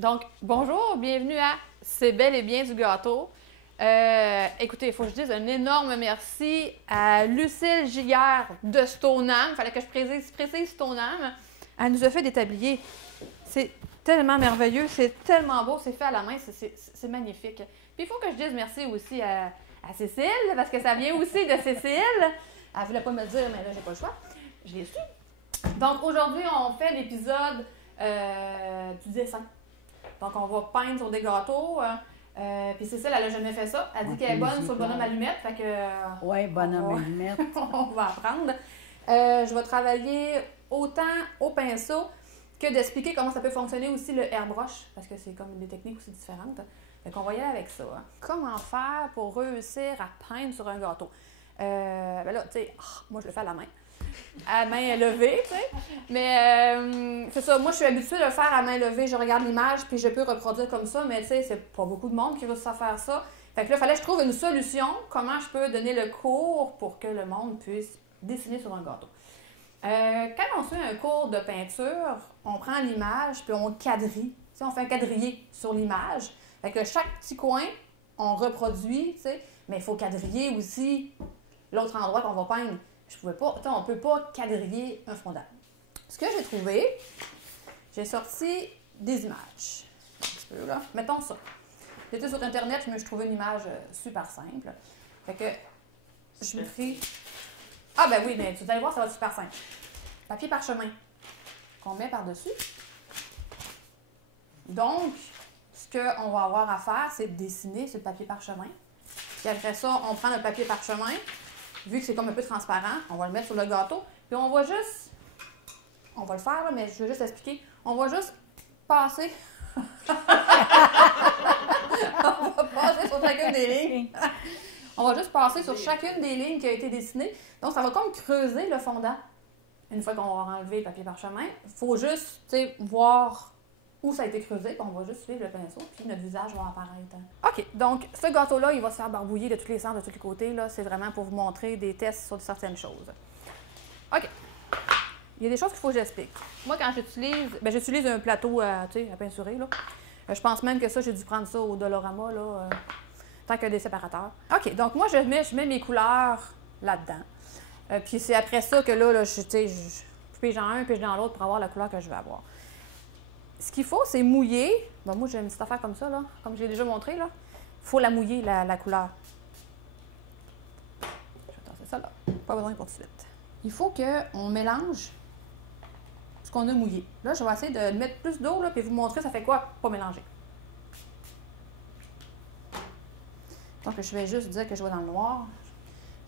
Donc, bonjour, bienvenue à C'est bel et bien du gâteau. Écoutez, il faut que je dise un énorme merci à Lucille Giguère de Stoneham. Il fallait que je précise Stoneham. Elle nous a fait des tabliers. C'est tellement merveilleux, c'est tellement beau, c'est fait à la main, c'est magnifique. Puis il faut que je dise merci aussi à Cécile, parce que ça vient aussi de Cécile. Elle ne voulait pas me le dire, mais là, j'ai pas le choix. Je l'ai su. Donc, aujourd'hui, on fait l'épisode du dessin. Donc, on va peindre sur des gâteaux. Puis Cécile, elle n'a jamais fait ça. Elle dit qu'elle est bonne sur le bonhomme allumette. Fait que, oui, bonhomme allumette. on va apprendre. Je vais travailler autant au pinceau que d'expliquer comment ça peut fonctionner aussi le airbrush. Parce que c'est comme des techniques aussi différentes. Fait qu'on va y aller avec ça. Hein. Comment faire pour réussir à peindre sur un gâteau? Ben là, tu sais, moi, je le fais à la main. À main levée, tu sais. Mais c'est ça, moi je suis habituée de le faire à main levée. Je regarde l'image puis je peux reproduire comme ça, mais tu sais, c'est pas beaucoup de monde qui réussit à faire ça. Fait que là, il fallait que je trouve une solution, comment je peux donner le cours pour que le monde puisse dessiner sur un gâteau. Quand on fait un cours de peinture, on prend l'image puis on quadrille. Tu sais, on fait un quadrillé sur l'image. Fait que chaque petit coin, on reproduit, tu sais, mais il faut quadriller aussi l'autre endroit qu'on va peindre. Je pouvais pas, on ne peut pas quadriller un fondant. Ce que j'ai trouvé, j'ai sorti des images. Un petit peu là. Mettons ça. J'étais sur Internet, mais je trouvais une image super simple. Fait que je me pris. Ah ben oui, mais vous allez voir, ça va être super simple. Papier parchemin qu'on met par-dessus. Donc, ce qu'on va avoir à faire, c'est de dessiner ce papier parchemin. Puis après ça, on prend le papier parchemin. Vu que c'est comme un peu transparent, on va le mettre sur le gâteau. Puis on va juste... On va le faire, là, mais je vais juste expliquer. On va juste passer... on va passer sur chacune des lignes. On va juste passer sur chacune des lignes qui a été dessinée. Donc, ça va comme creuser le fondant. Une fois qu'on va enlever le papier parchemin, il faut juste, tu sais, voir où ça a été creusé, puis on va juste suivre le pinceau, puis notre visage va apparaître. OK, donc ce gâteau-là, il va se faire barbouiller de tous les sens, de tous les côtés. Là, c'est vraiment pour vous montrer des tests sur certaines choses. OK. Il y a des choses qu'il faut que j'explique. Moi, quand j'utilise un plateau à peinturer. Là. Je pense même que ça, j'ai dû prendre ça au Dolorama, là, tant que des séparateurs. OK, donc moi, je mets mes couleurs là-dedans. Puis c'est après ça que là je pige dans un, pige dans l'autre pour avoir la couleur que je veux avoir. Ce qu'il faut, c'est mouiller. Bon, moi, j'ai une petite affaire comme ça, là, comme je l'ai déjà montré. Il faut la mouiller, la couleur. Je vais tasser ça là. Pas besoin pour tout de suite. Il faut qu'on mélange ce qu'on a mouillé. Là, je vais essayer de mettre plus d'eau et vous montrer ça fait quoi, pas mélanger. Donc, je vais juste dire que je vais dans le noir.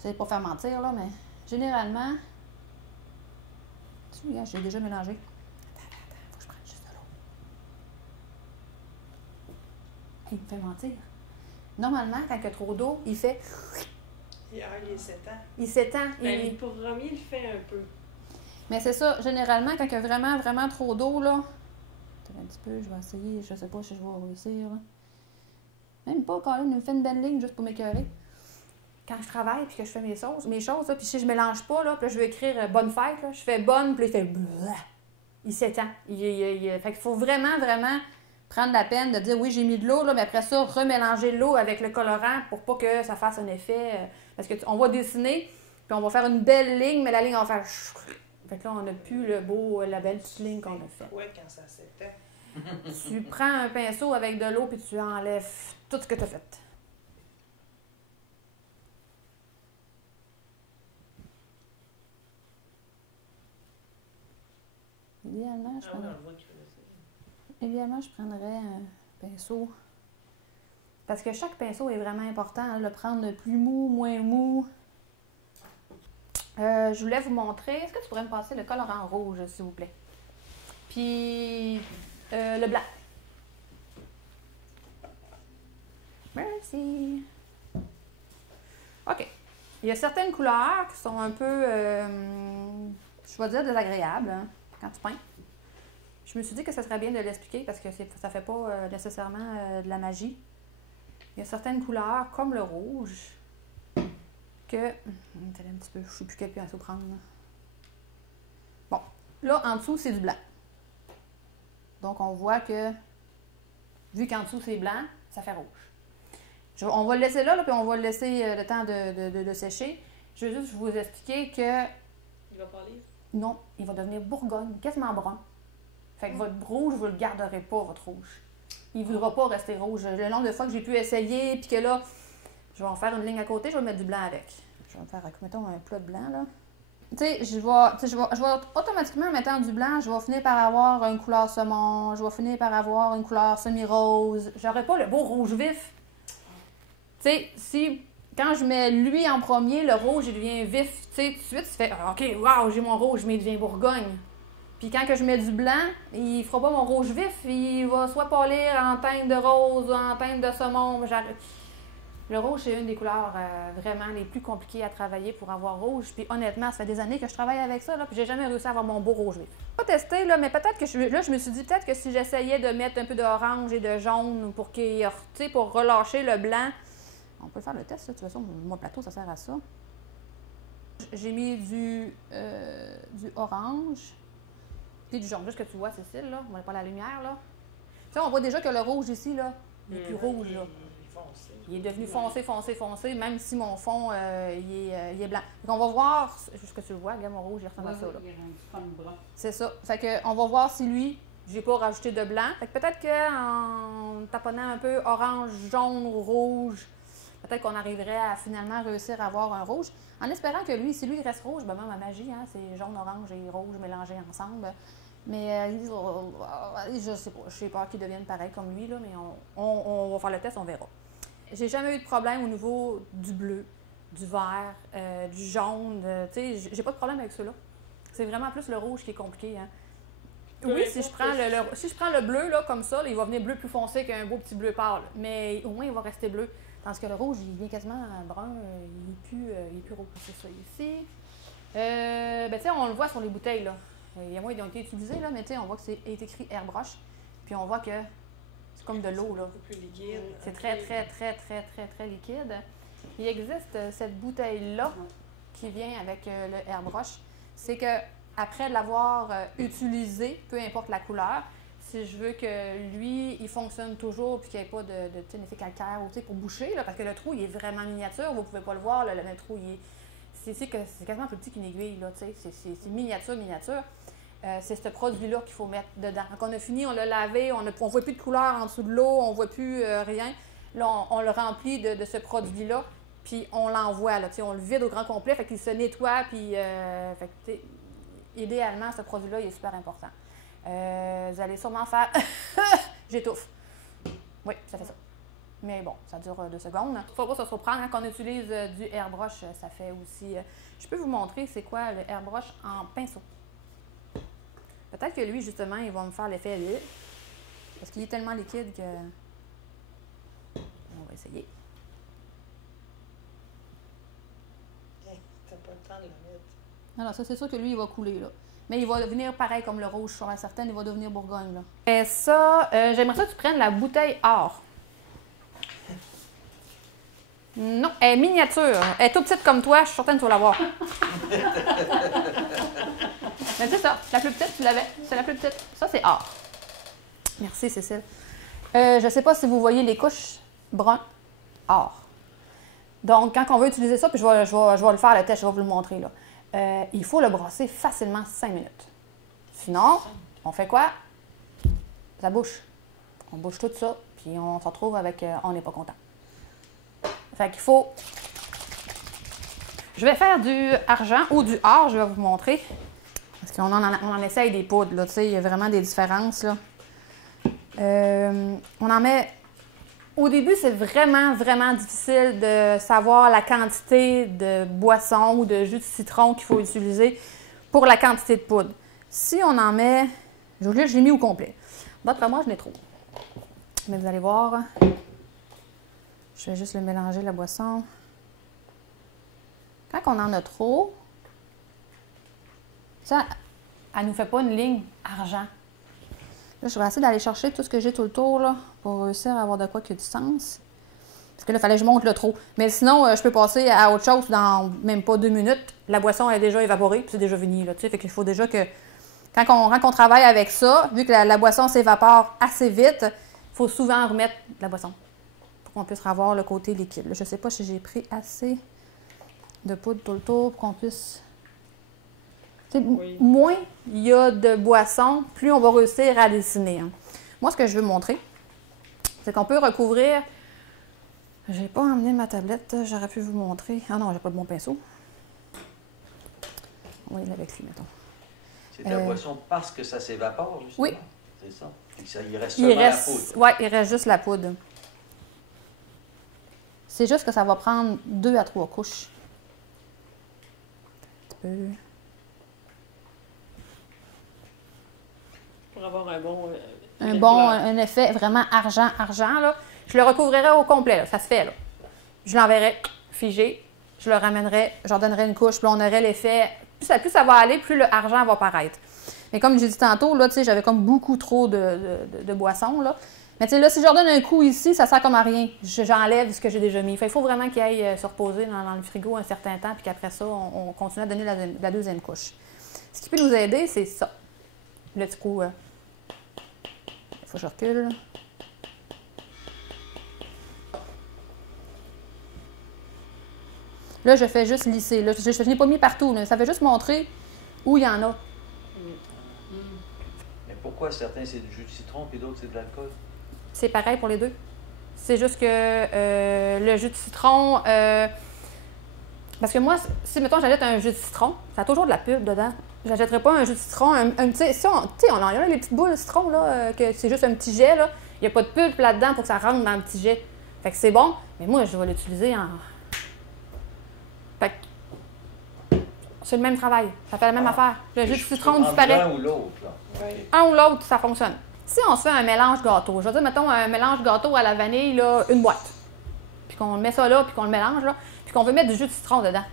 Je ne sais pas faire mentir, là, mais généralement... Tu vois, j'ai déjà mélangé. Il me fait mentir. Normalement, quand il y a trop d'eau, il fait... Il s'étend. Il s'étend. Ben, pour premier, il fait un peu. Mais c'est ça, généralement, quand il y a vraiment, vraiment trop d'eau, là... Attends un petit peu, je vais essayer, je sais pas si je vais réussir, là. Même pas, quand même, il me fait une belle ligne juste pour m'écœurer. Quand je travaille, puis que je fais mes choses, là, puis si je mélange pas, là, puis là, je vais écrire bonne fête, là, je fais bonne, puis il fait... Il s'étend. Fait qu'il faut vraiment, vraiment... prendre la peine de dire oui, j'ai mis de l'eau, là, mais après ça, remélanger l'eau avec le colorant pour pas que ça fasse un effet. Parce qu'on va dessiner, puis on va faire une belle ligne, mais la ligne, on va faire. Fait que là, on n'a plus la belle petite ligne qu'on a faite. Ouais, quand ça s'étend. Tu prends un pinceau avec de l'eau, puis tu enlèves tout ce que tu as fait. Idéalement, je prendrais un pinceau. Parce que chaque pinceau est vraiment important. Hein, le prendre le plus mou, moins mou. Je voulais vous montrer. Est-ce que tu pourrais me passer le colorant rouge, s'il vous plaît? Puis le blanc. Merci. OK. Il y a certaines couleurs qui sont un peu, je vais dire, désagréables hein, quand tu peins. Je me suis dit que ce serait bien de l'expliquer parce que ça ne fait pas nécessairement de la magie. Il y a certaines couleurs, comme le rouge, que... Attendez un petit peu, je ne sais plus quel pinceau prendre. Bon, là, en dessous, c'est du blanc. Donc, on voit que Vu qu'en dessous, c'est blanc, ça fait rouge. On va le laisser là, puis on va le laisser le temps de sécher. Je veux juste vous expliquer que... Il va parler? Non, il va devenir bourgogne, quasiment brun. Fait que votre rouge, vous ne le garderez pas, votre rouge. Il ne voudra pas rester rouge. Le nombre de fois que j'ai pu essayer, puis que là, je vais en faire une ligne à côté, je vais mettre du blanc avec. Je vais me faire, mettons, un plat de blanc, là. Tu sais, je vais automatiquement, en mettant du blanc, je vais finir par avoir une couleur saumon, je vais finir par avoir une couleur semi-rose. J'aurai pas le beau rouge vif. Tu sais, si, quand je mets lui en premier, le rouge, il devient vif, tu sais, tout de suite, tu fais, OK, waouh, j'ai mon rouge, mais il devient bourgogne. Puis quand que je mets du blanc, il fera pas mon rouge vif, il va soit pâlir en teinte de rose ou en teinte de saumon. Le rouge, c'est une des couleurs vraiment les plus compliquées à travailler pour avoir rouge. Puis honnêtement, ça fait des années que je travaille avec ça, là, puis j'ai jamais réussi à avoir mon beau rouge vif. Pas testé, là, mais peut-être que je me suis dit peut-être que si j'essayais de mettre un peu d'orange et de jaune pour pour relâcher le blanc, on peut faire le test, ça, de toute façon, mon plateau, ça sert à ça. J'ai mis du orange, puis du jaune, juste que tu vois, Cécile, là, on n'a pas la lumière, là. Tu sais, on voit déjà que le rouge ici, là, il est plus rouge, là. Il est devenu foncé, même si mon fond, il est blanc. Donc, on va voir, juste que tu le vois, regarde mon rouge, il ressemble à ça, là. Il est rendu comme brun. C'est ça. Fait que, on va voir si lui, j'ai pas rajouté de blanc. Fait que peut-être qu'en taponnant un peu orange, jaune, rouge, peut-être qu'on arriverait à finalement réussir à avoir un rouge. En espérant que lui, si lui il reste rouge, ben même ma magie, hein, c'est jaune, orange et rouge mélangés ensemble. Mais je sais pas, je sais pas qu'ils deviennent pareils comme lui, là, mais on va faire le test, on verra. J'ai jamais eu de problème au niveau du bleu, du vert, du jaune. Tu sais, j'ai pas de problème avec ceux-là. C'est vraiment plus le rouge qui est compliqué. Hein. Oui, si je prends le bleu là, comme ça, là, il va venir bleu plus foncé qu'un beau petit bleu pâle. Mais au moins, il va rester bleu. Tandis que le rouge, il vient quasiment brun, il est plus rouge. C'est ça ici. Ben, tu sais, on le voit sur les bouteilles, là. Il y a moins qui ont été utilisés, là, mais tu sais, on voit que c'est écrit airbrush. Puis on voit que c'est comme de l'eau, là. C'est plus liquide. C'est très liquide. Il existe cette bouteille-là qui vient avec le airbrush. C'est que après l'avoir utilisé, peu importe la couleur, si je veux que lui, il fonctionne toujours puis qu'il n'y ait pas de effet calcaire ou pour boucher, là, parce que le trou, il est vraiment miniature, vous ne pouvez pas le voir, là, le trou, c'est quasiment plus petit qu'une aiguille, là, c'est miniature. C'est ce produit-là qu'il faut mettre dedans. Quand on a fini, on l'a lavé, on ne voit plus de couleur en dessous de l'eau, on ne voit plus rien. Là, on le remplit de ce produit-là, puis on l'envoie, là, on le vide au grand complet, fait qu'il se nettoie, puis idéalement, ce produit-là, il est super important. Vous allez sûrement faire... J'étouffe. Oui, ça fait ça. Mais bon, ça dure 2 secondes. Il ne faut pas se surprendre hein, quand on utilise du airbrush, ça fait aussi... Je peux vous montrer c'est quoi le airbrush en pinceau. Peut-être que lui, justement, il va me faire l'effet liquide. Parce qu'il est tellement liquide que... On va essayer. T'as pas le temps de le mettre. Alors ça, c'est sûr que lui, il va couler, là. Mais il va devenir pareil comme le rouge, je suis certaine, il va devenir bourgogne, là. Et ça, j'aimerais ça que tu prennes la bouteille or. Non, elle est miniature. Elle est toute petite comme toi, je suis certaine que tu vas l'avoir. Mais c'est ça, la plus petite, tu l'avais. C'est la plus petite. Ça, c'est or. Merci, Cécile. Je ne sais pas si vous voyez les couches brun, or. Donc, quand on veut utiliser ça, puis je vais le faire le test, je vais vous le montrer, là. Il faut le brasser facilement 5 minutes. Sinon, on fait quoi? Ça bouche. On bouche tout ça, puis on se retrouve avec on n'est pas content. Fait qu'il faut... Je vais faire du argent ou du or, je vais vous montrer. Parce qu'on en essaye des poudres, là, tu sais, il y a vraiment des différences, là. On en met... Au début, c'est vraiment difficile de savoir la quantité de boisson ou de jus de citron qu'il faut utiliser pour la quantité de poudre. Si on en met... Je l'ai mis au complet. D'après moi, je n'ai trop. Mais vous allez voir... Je vais juste le mélanger, la boisson. Quand on en a trop, ça, elle ne nous fait pas une ligne argent. Là, je vais essayer d'aller chercher tout ce que j'ai tout le tour là, pour réussir à avoir de quoi qui a du sens. Parce que là, il fallait que je monte le trop. Mais sinon, je peux passer à autre chose dans même pas 2 minutes. La boisson est déjà évaporée, puis c'est déjà fini. Là, fait qu'il faut déjà que... Quand on travaille avec ça, vu que la boisson s'évapore assez vite, faut souvent remettre de la boisson pour qu'on puisse avoir le côté liquide. Là, je ne sais pas si j'ai pris assez de poudre tout le tour pour qu'on puisse... Oui. Moins il y a de boisson, plus on va réussir à dessiner. Hein. Moi, ce que je veux montrer, c'est qu'on peut recouvrir... J'ai pas emmené ma tablette, j'aurais pu vous montrer. Ah non, j'ai pas de bon pinceau. On va y aller avec lui, mettons. C'est de la boisson parce que ça s'évapore, justement? Oui. C'est ça? Il reste seulement la poudre. Oui, il reste juste la poudre. C'est juste que ça va prendre 2 à 3 couches. Un petit peu. Pour avoir un effet vraiment argent, là. Je le recouvrirais au complet, là. Ça se fait, là. Je l'enverrais figé, je le ramènerais, j'en donnerais une couche, puis on aurait l'effet... Plus ça va aller, plus le argent va paraître. Mais comme j'ai dit tantôt, là, tu sais, j'avais comme beaucoup trop de boissons, là. Mais tu sais, là, si je leur donne un coup ici, ça sert comme à rien. J'enlève ce que j'ai déjà mis. Il faut vraiment qu'il aille se reposer dans le frigo un certain temps, puis qu'après ça, on continue à donner la deuxième couche. Ce qui peut nous aider, c'est ça. Le petit coup... Il faut que je recule. Là, je fais juste lisser. Là, je n'ai pas mis partout. Là. Ça fait juste montrer où il y en a. Mais pourquoi certains, c'est du jus de citron et d'autres, c'est de l'alcool? C'est pareil pour les deux. C'est juste que le jus de citron... parce que moi, si, mettons, j'achète un jus de citron, ça a toujours de la pulpe dedans. J'achèterais pas un jus de citron, si on en a les petites boules de citron, là, que c'est juste un petit jet, là. Il n'y a pas de pulpe là-dedans pour que ça rentre dans le petit jet. Fait que c'est bon, mais moi, je vais l'utiliser en... Fait que c'est le même travail. Ça fait la même affaire. Le jus de citron disparaît. Un ou l'autre, là. Oui. Un ou l'autre, ça fonctionne. Si on se fait un mélange gâteau, je veux dire, mettons un mélange gâteau à la vanille, là, une boîte. Puis qu'on met ça là, puis qu'on le mélange, là, puis qu'on veut mettre du jus de citron dedans.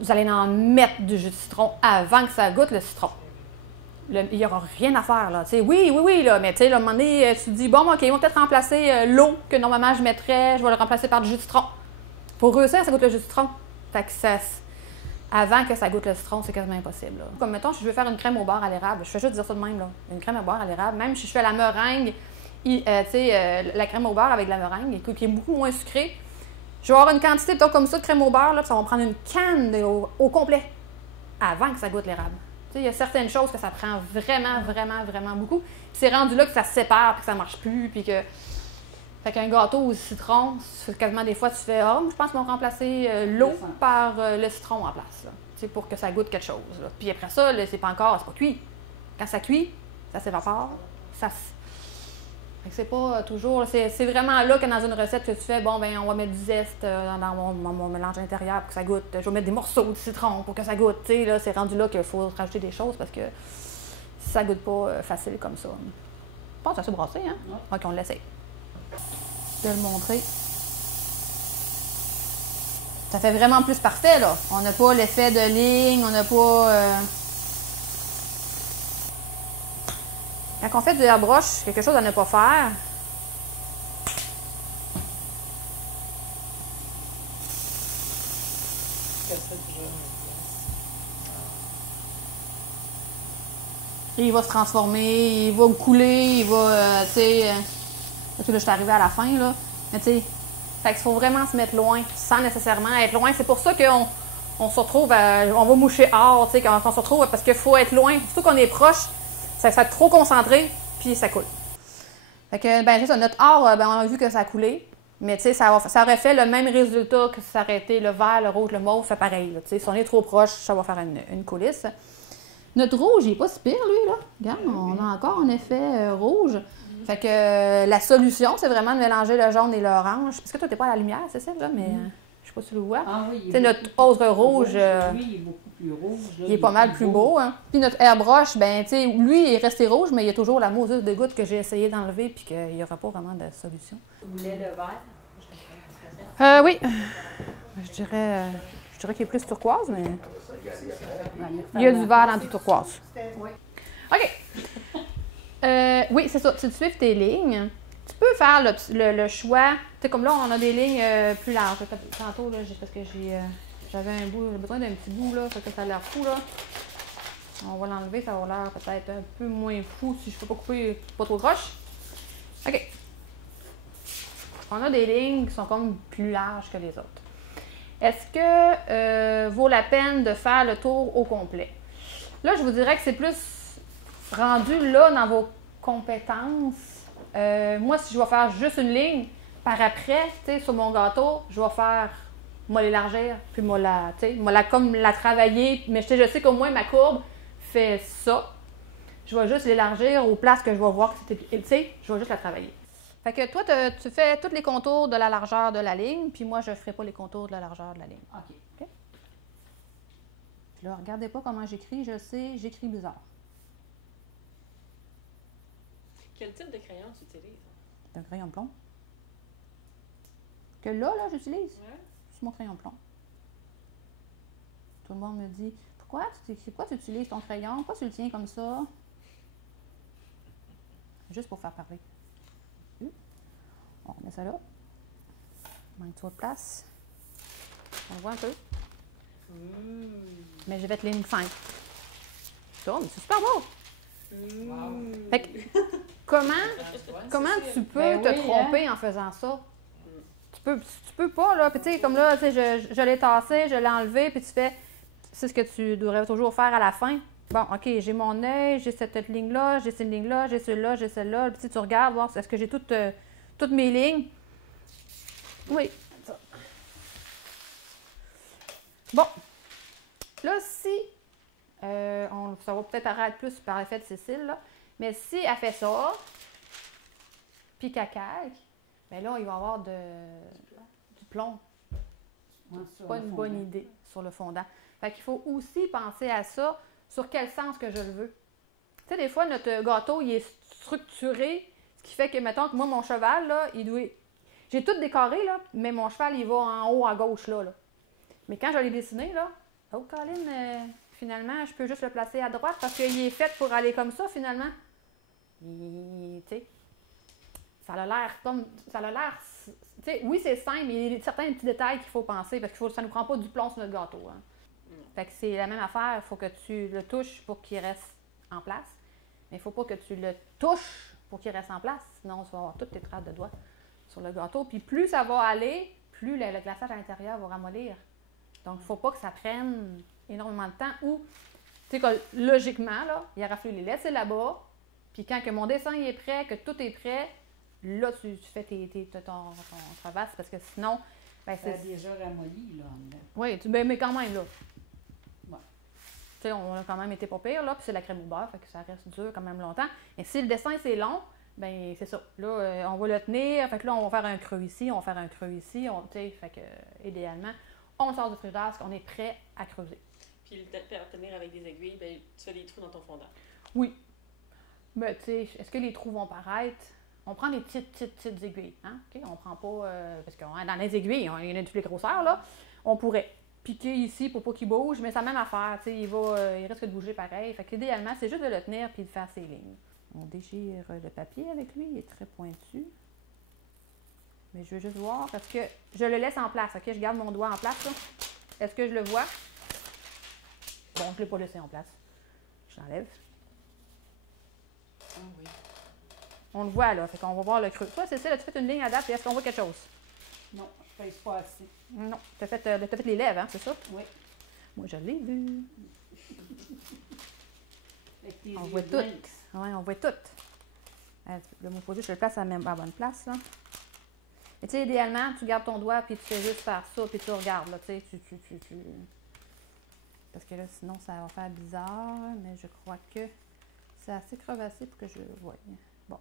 Vous allez en mettre du jus de citron avant que ça goûte le citron. Il n'y aura rien à faire, là. T'sais, oui, là, mais tu sais, à un moment donné, tu te dis, bon, OK, ils vont peut-être remplacer l'eau que normalement je mettrais, je vais le remplacer par du jus de citron. Pour réussir, ça goûte le jus de citron. Fait que ça... Avant que ça goûte le citron, c'est quasiment impossible. Là. Comme, mettons, si je veux faire une crème au beurre à l'érable, je fais juste dire ça de même, là. Une crème au beurre à l'érable, même si je fais la meringue, la crème au beurre avec de la meringue, qui est beaucoup moins sucrée, je vais avoir une quantité, plutôt comme ça, de crème au beurre, là, puis ça va me prendre une canne au complet, avant que ça goûte l'érable. Il y a certaines choses que ça prend vraiment beaucoup. Puis c'est rendu là que ça se sépare, puis que ça marche plus, puis que... Fait qu'un gâteau au citron, quasiment des fois, tu fais « Ah, je pense qu'ils vont remplacer l'eau par le citron en place, là, pour que ça goûte quelque chose. » Puis après ça, c'est pas cuit. Quand ça cuit, ça s'évapore, ça... Fait que c'est pas toujours... C'est vraiment là que dans une recette que tu fais « Bon, ben on va mettre du zeste dans mon mélange intérieur pour que ça goûte. Je vais mettre des morceaux de citron pour que ça goûte. » Tu sais, là, c'est rendu là qu'il faut rajouter des choses parce que ça goûte pas facile comme ça. Je pense que ça s'est brassé, hein? OK, on l'essaye. Je vais le montrer. Ça fait vraiment plus parfait, là. On n'a pas l'effet de ligne, on n'a pas... Quand on fait du airbrush, quelque chose à ne pas faire. Et il va se transformer, il va couler, il va, tu sais... Là, je suis arrivée à la fin, là. Mais tu sais, fait qu'il faut vraiment se mettre loin, sans nécessairement être loin. C'est pour ça qu'on se retrouve, on va moucher hors, tu sais, quand on se retrouve, parce qu'il faut être loin. Surtout qu'on est proche, ça fait trop concentré, puis ça coule. Fait que, ben, c'est ça, notre or, ben, on a vu que ça a coulé. Mais tu sais, ça aurait fait le même résultat que si ça aurait été le vert, le rouge, le mauve, fait pareil, là. Tu sais, si on est trop proche, ça va faire une coulisse. Notre rouge, il n'est pas si pire, lui, là. Regarde, on a encore un effet rouge. Fait que la solution, c'est vraiment de mélanger le jaune et l'orange. Parce que toi, t'es pas à la lumière, c'est ça, là, mais je sais pas si tu le vois. Ah oui, c'est notre autre rouge. Lui, il est beaucoup plus rouge. Là, il est pas mal plus beau. Hein. Puis notre airbrush, ben, tu sais, lui, il est resté rouge, mais il y a toujours la mousse de goutte que j'ai essayé d'enlever, puis qu'il n'y aura pas vraiment de solution. Vous voulez le vert? Oui. Je dirais qu'il est plus turquoise, mais. Il y a du vert dans du turquoise. Oui. OK. Oui, c'est ça. Tu suives tes lignes. Tu peux faire le choix. Tu sais, comme là, on a des lignes plus larges. Tantôt, là, parce que j'avais besoin d'un petit bout, là, fait que ça a l'air fou, là. On va l'enlever, ça va l'air peut-être un peu moins fou si je ne peux pas couper pas trop croche. OK. On a des lignes qui sont comme plus larges que les autres. Est-ce que vaut la peine de faire le tour au complet? Là, je vous dirais que c'est plus rendu là dans vos compétences. Moi, si je vais faire juste une ligne, par après, tu sais, sur mon gâteau, je vais faire, moi l'élargir, puis moi comme la travailler, mais je sais qu'au moins ma courbe fait ça. Je vais juste l'élargir aux places que je vais voir que c'était, tu sais, je vais juste la travailler. Fait que toi, tu fais tous les contours de la largeur de la ligne, puis moi, je ne ferai pas les contours de la largeur de la ligne. OK. OK? Puis là, regardez pas comment j'écris, je sais, j'écris bizarre. Quel type de crayon tu utilises? C'est un crayon plomb. Que là, j'utilise. Ouais. C'est mon crayon plomb. Tout le monde me dit, pourquoi tu utilises ton crayon? Pourquoi tu le tiens comme ça? Juste pour faire parler. On remet ça là. On manque trop de place. On voit un peu. Mais je vais être ligne 5. Ça, mais c'est super beau! Fait que, comment tu peux te tromper en faisant ça? Tu peux pas, là. Puis tu sais, comme là, tu sais, je l'ai tassé, je l'ai enlevé, puis tu fais... C'est ce que tu devrais toujours faire à la fin. Bon, OK, j'ai mon œil, j'ai cette ligne-là, j'ai cette ligne-là, j'ai celle-là, j'ai celle-là. Puis tu regardes, voir, est-ce que j'ai toutes mes lignes? Oui. Bon. Là, si... ça va peut-être paraître plus par effet de Cécile, là. Mais si elle fait ça, puis qu'elle calque, bien là, il va y avoir du plomb. C'est pas une bonne idée sur le fondant. Fait qu'il faut aussi penser à ça, sur quel sens que je le veux. Tu sais, des fois, notre gâteau, il est structuré, ce qui fait que, mettons que moi, mon cheval, là, il doit... J'ai tout décoré, là, mais mon cheval, il va en haut à gauche, là. Mais quand je l'ai dessiné, là, oh, Colin, finalement, je peux juste le placer à droite parce qu'il est fait pour aller comme ça, finalement. Tu sais, ça a l'air comme... Ça a l'air... Tu sais, oui, c'est simple, mais il y a certains petits détails qu'il faut penser parce que ça ne nous prend pas du plomb sur notre gâteau. Hein. Fait que c'est la même affaire, il faut que tu le touches pour qu'il reste en place. Mais il ne faut pas que tu le touches pour qu'il reste en place, sinon tu vas avoir toutes tes traces de doigts sur le gâteau. Puis plus ça va aller, plus le glaçage à l'intérieur va ramollir. Donc, il ne faut pas que ça prenne énormément de temps ou, tu sais, que logiquement, là, il aurait fallu les laisser là-bas. Puis quand que mon dessin est prêt, que tout est prêt, là, tu fais ton travail parce que sinon, ben, c'est déjà ramolli, là. Oui, mais quand même, là. Ouais. Tu sais, on a quand même été pas pire, là, puis c'est la crème au beurre, fait que ça reste dur quand même longtemps. Et si le dessin, c'est long, ben c'est ça. Là, on va le tenir, fait que là, on va faire un creux ici, on va faire un creux ici, tu sais, fait que, idéalement, on sort du frigidaire parce qu'on est prêt à creuser. Puis le tenir avec des aiguilles, ben, tu fais des trous dans ton fondant. Oui. Mais tu sais, est-ce que les trous vont paraître? On prend des petites aiguilles, hein? OK? On prend pas... parce que dans les aiguilles, il y en a de toutes les grosseurs, là. On pourrait piquer ici pour pas qu'il bouge, mais c'est la même affaire, tu sais, il risque de bouger pareil. Fait qu'idéalement, c'est juste de le tenir puis de faire ses lignes. On déchire le papier avec lui, il est très pointu. Mais je veux juste voir, parce que je le laisse en place, OK? Je garde mon doigt en place, là. Est-ce que je le vois? Bon, je ne l'ai pas laissé en place. Je l'enlève. Ah oui. On le voit, là. Fait qu'on va voir le creux. Toi, Cécile, as-tu fait une ligne à date et est-ce qu'on voit quelque chose? Non, je ne pèse pas assez. Non. Tu as fait les lèvres, hein, c'est ça? Oui. Moi, je l'ai vu. Avec tes On voit tout. Oui, on voit tout. Là, mon faut juste que je le place à la bonne place, là. Mais tu sais, idéalement, tu gardes ton doigt puis tu fais juste faire ça puis tu regardes, là, tu sais, Parce que là, sinon, ça va faire bizarre, mais je crois que c'est assez crevassé pour que je le voie. Bon.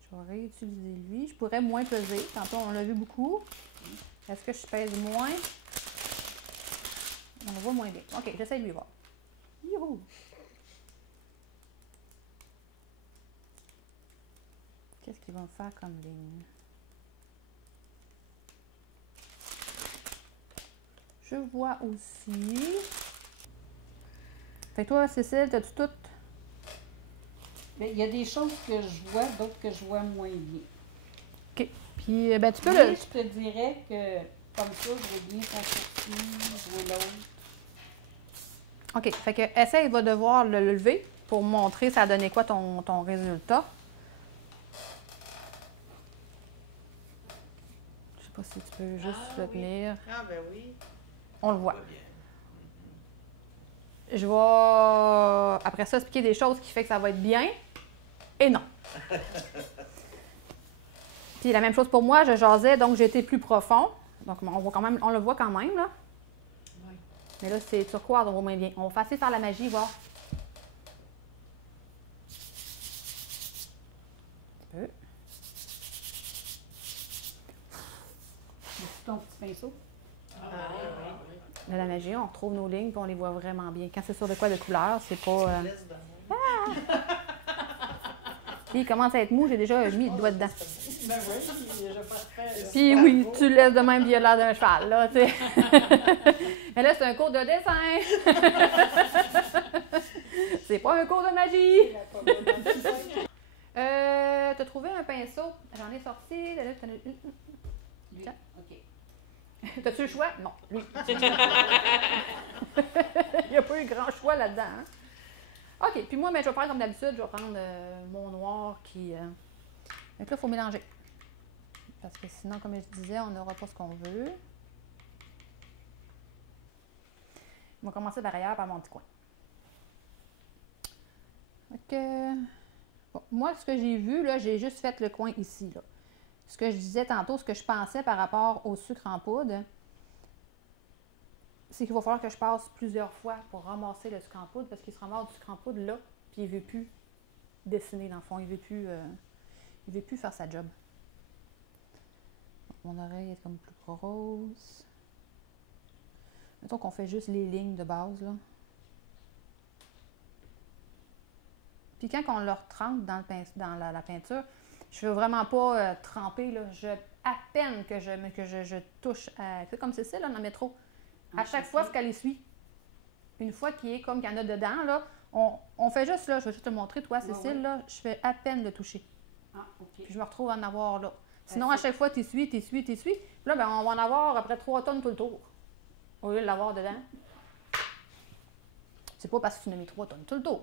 Je vais réutiliser lui. Je pourrais moins peser. Tantôt, on l'a vu beaucoup. Est-ce que je pèse moins? On le voit moins bien. OK, j'essaie de lui voir. Youhou! Qu'est-ce qu'il va me faire comme ligne? Je vois aussi. Fait que toi, Cécile, t'as-tu tout? Mais il y a des choses que je vois, d'autres que je vois moins bien. OK. Puis, ben, tu peux Mais le. je te dirais que, comme ça, je vois bien son sourcil, je vois l'autre. OK. Fait que, essaye, va devoir le lever pour montrer ça a donné quoi ton résultat. sais pas si tu peux juste Ah, le oui. tenir. Ah, ben oui. On le voit. Pas bien. Je vais, après ça, expliquer des choses qui fait que ça va être bien et non. Puis la même chose pour moi, je jasais, donc j'ai été plus profond. Donc on voit quand même, on le voit quand même, là. Oui. Mais là, c'est turquoise, on voit moins bien. On va essayer de faire la magie, voir. Un peu. Ton petit pinceau. Ah, oui. Là, la magie, on retrouve nos lignes puis on les voit vraiment bien. Quand c'est sur de quoi de couleur, c'est pas... Laisse dans Puis il commence à être mou, j'ai déjà mis le doigt dedans. Ben oui, je parfait. Puis oui, tu le laisses de même, puis il a l'air d'un cheval, là, tu sais. Mais là, c'est un cours de dessin. C'est pas un cours de magie. T'as trouvé un pinceau? J'en ai sorti. Là, t'en as- Lui, Tiens. OK. T'as-tu le choix? Non, lui. Il n'y a pas eu grand choix là-dedans. Hein? OK, puis moi, ben, je vais faire comme d'habitude. Je vais prendre mon noir qui... Donc là, il faut mélanger. Parce que sinon, comme je disais, on n'aura pas ce qu'on veut. On va commencer par ailleurs, par mon petit coin. Donc, bon, moi, ce que j'ai vu, là, j'ai juste fait le coin ici, là. Ce que je disais tantôt, ce que je pensais par rapport au sucre en poudre, c'est qu'il va falloir que je passe plusieurs fois pour ramasser le sucre en poudre parce qu'il se ramasse du sucre en poudre là, puis il ne veut plus dessiner dans le fond, il ne veut plus faire sa job. Donc, mon oreille est comme plus grosse. Mettons qu'on fait juste les lignes de base, là. Puis quand on le retrempe dans, dans la peinture, je ne veux vraiment pas tremper, là. À peine que je touche à... C'est comme Cécile, là, dans le métro. À chaque fois, il faut qu'elle essuie. Une fois qu'il y en a dedans, là, on fait juste, là, je vais juste te montrer, toi, Cécile, là, je fais à peine le toucher. Ah, OK. Puis je me retrouve à en avoir là. Sinon, à chaque fois, tu essuies. Puis là, ben, on va en avoir après 3 tonnes tout le tour. Au lieu de l'avoir dedans. C'est pas parce que tu en as mis 3 tonnes tout le tour.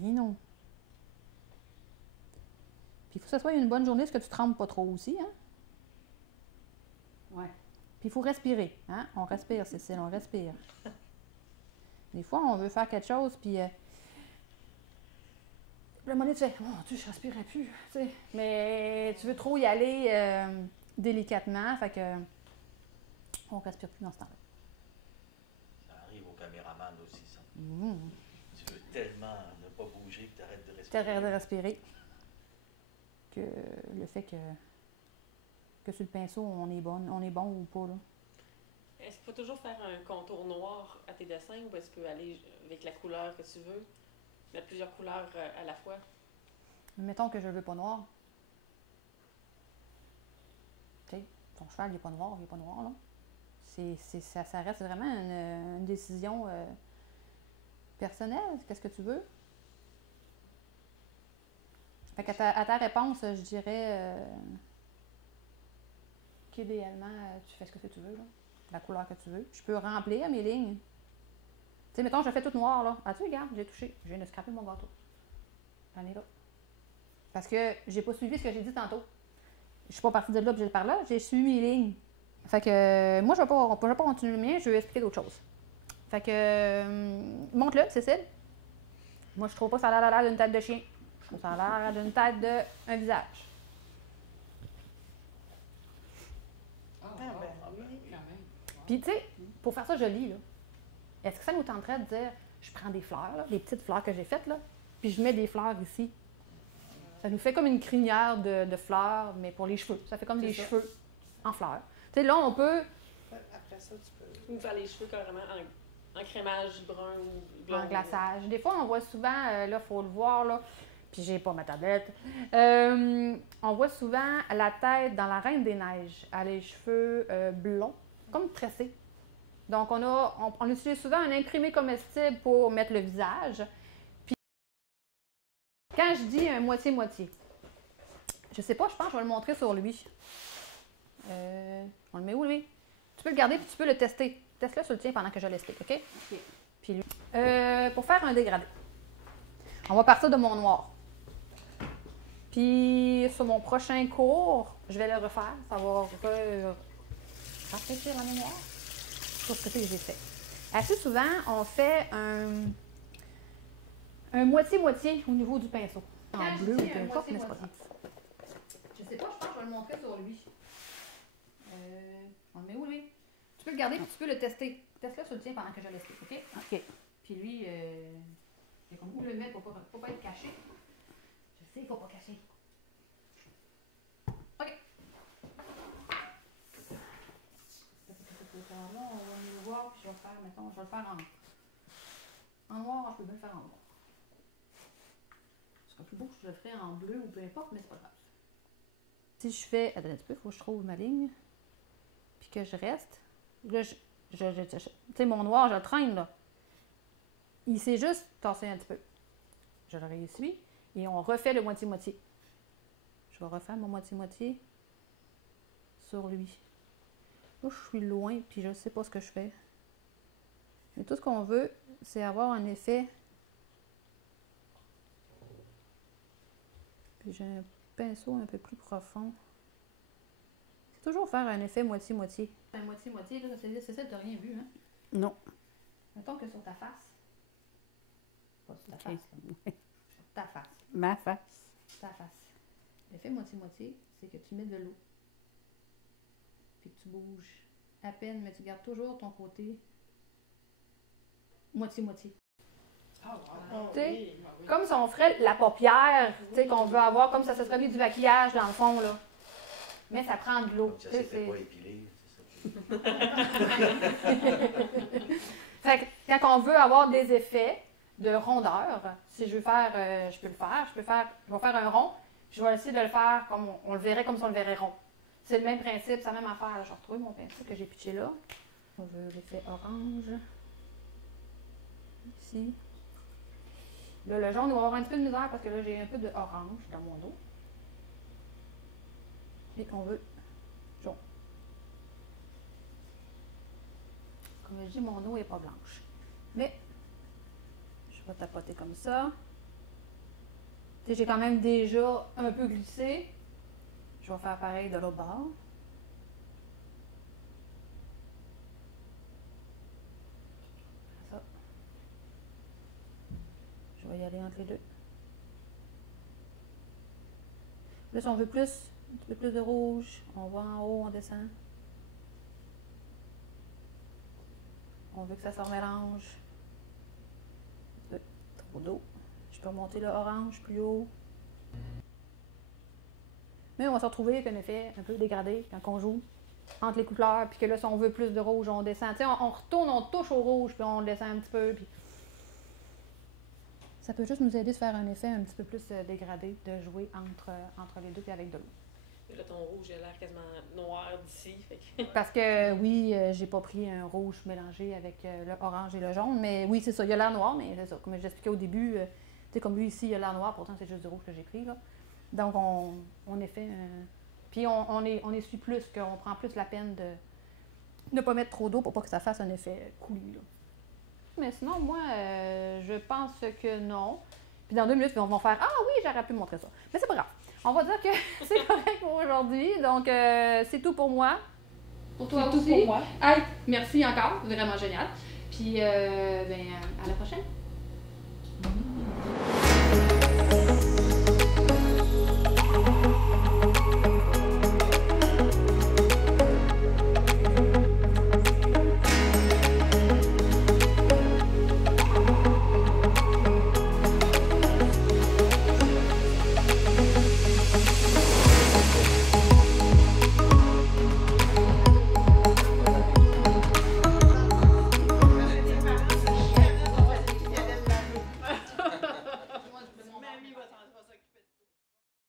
Mais non. Puis il faut que ce soit une bonne journée, parce que tu trembles pas trop aussi, hein? Ouais. Puis il faut respirer, hein? On respire, Cécile, on respire. Des fois, on veut faire quelque chose, puis... le moment donné, tu fais « Mon Dieu, je respirais plus! » tu sais. Mais tu veux trop y aller délicatement, fait que... on respire plus dans ce temps-là. Ça arrive au caméraman aussi, ça. Mmh. Tu veux tellement ne pas bouger que tu arrêtes de respirer. T'arrêtes de respirer. Que le fait que sur le pinceau, on est bon ou pas, là. Est-ce qu'il faut toujours faire un contour noir à tes dessins ou est-ce que tu peux aller avec la couleur que tu veux, mettre plusieurs couleurs à la fois? Mettons que je veux pas noir. Tu sais, ton cheval, il est pas noir, là. Ça reste vraiment une décision personnelle. Qu'est-ce que tu veux? Fait qu'à ta réponse, je dirais qu'idéalement, tu fais ce que tu veux, là. La couleur que tu veux. Je peux remplir mes lignes. Tu sais, mettons, je fais tout noir, là. Ah, tu regardes, j'ai touché. Je viens de scraper mon gâteau. J'en ai là. Parce que j'ai pas suivi ce que j'ai dit tantôt. Je suis pas partie de là puis par là. J'ai suivi mes lignes. Fait que moi, je vais pas continuer le mien. Je vais expliquer d'autres choses. Fait que montre-le, Cécile. Moi, je trouve pas que ça a l'air d'une tête de chien. Je trouve que ça a l'air d'une tête d'un visage. Ah, ben oui, oui. quand même. Puis, tu sais, pour faire ça joli, là, est-ce que ça nous tenterait de dire, je prends des fleurs, là, les petites fleurs que j'ai faites, là, puis je mets des fleurs ici. Ça nous fait comme une crinière de fleurs, mais pour les cheveux. Ça fait comme des cheveux en fleurs. Tu sais, là, on peut... Après ça, tu peux... Ou faire les cheveux carrément en crémage brun ou blond. En glaçage. Des fois, on voit souvent, là, il faut le voir, là, puis j'ai pas ma tablette. On voit souvent la tête dans la Reine des Neiges. Elle a les cheveux blonds, comme tressés. Donc, on utilise souvent un imprimé comestible pour mettre le visage. Puis, quand je dis un moitié-moitié, je sais pas, je pense que je vais le montrer sur lui. On le met où, lui? Tu peux le garder puis tu peux le tester. Teste-le sur le tien pendant que je l'explique, OK? OK. Puis lui. Pour faire un dégradé, on va partir de mon noir. Puis sur mon prochain cours, je vais le refaire. Ça va rafraîchir la mémoire. Pour ce que j'ai fait. Assez souvent, on fait un moitié-moitié au niveau du pinceau. En bleu ou peu importe, mais c'est pas grave. Je sais pas, je pense que je vais le montrer sur lui. On le met où, lui? Tu peux le garder puis tu peux le tester. Teste-le sur le tien pendant que je l'explique, OK? OK. Puis lui, il y a comme où le mettre pour pas être caché. Je sais, il faut pas cacher. OK. Là, on va le voir, puis je vais le faire, mettons, je vais le faire en noir, je peux bien le faire en noir. Ce sera plus beau que je le ferais en bleu ou peu importe, mais c'est pas grave. Si je fais, attends un petit peu, il faut que je trouve ma ligne, puis que je reste. Là, tu sais, mon noir, je le traîne, là. Il s'est juste tassé un petit peu. Je le réessuie, et on refait le moitié-moitié. Je vais refaire mon moitié-moitié sur lui. Là, je suis loin, puis je ne sais pas ce que je fais. Mais tout ce qu'on veut, c'est avoir un effet. Puis j'ai un pinceau un peu plus profond. C'est toujours faire un effet moitié-moitié. Un moitié-moitié, là, c'est ça, tu n'as rien vu, hein? Non. Mettons que sur ta face. Pas sur ta face, là. Sur ta face. Ma face. Ta face. L'effet moitié-moitié, c'est que tu mets de l'eau. Puis que tu bouges à peine, mais tu gardes toujours ton côté moitié-moitié. Comme si on ferait la paupière, qu'on veut avoir, comme ça se serait mis du maquillage dans le fond, là. Mais ça prend de l'eau. Comme ça, c'était pas épilé, c'est ça. Fait que quand on veut avoir des effets de rondeur, si je veux faire, je peux le faire, je vais faire un rond, je vais essayer de le faire comme on le verrait, comme si on le verrait rond. C'est le même principe, c'est la même affaire. Je vais retrouver mon pinceau que j'ai pitché là. On veut l'effet orange. Ici. Là, le jaune, on va avoir un petit peu de misère parce que là, j'ai un peu d'orange dans mon dos. Et on veut jaune. Comme je dis, mon eau n'est pas blanche. Mais, je vais tapoter comme ça. J'ai quand même déjà un peu glissé. Je vais faire pareil de l'autre bord. Ça. Je vais y aller entre les deux. Là, si on veut plus, un petit peu plus de rouge, on va en haut, on descend. On veut que ça se remélange. Trop d'eau. Je peux remonter le orange plus haut. Mais on va se retrouver avec un effet un peu dégradé quand on joue entre les couleurs, puis que là, si on veut plus de rouge, on descend. Tu sais, on retourne, on touche au rouge, puis on le descend un petit peu. Puis ça peut juste nous aider de faire un effet un petit peu plus dégradé, de jouer entre les deux, puis avec de l'eau. Et là, ton rouge a l'air quasiment noir d'ici. Parce que oui, j'ai pas pris un rouge mélangé avec le orange et le jaune, mais oui, c'est ça, il y a l'air noir, mais c'est ça. Comme j'expliquais au début, tu sais, comme lui ici, il y a l'air noir, pourtant c'est juste du rouge que j'ai pris, là. Donc, on est fait. Puis, on essuie plus, qu'on prend plus la peine de ne pas mettre trop d'eau pour pas que ça fasse un effet coulis, là. Mais sinon, moi, je pense que non. Puis, dans 2 minutes, on va faire « Ah oui, j'aurais pu montrer ça. » Mais c'est pas grave. On va dire que c'est correct pour aujourd'hui. Donc, c'est tout pour moi. Pour toi aussi. C'est tout pour moi. Hey, merci encore. Vraiment génial. Puis, à la prochaine.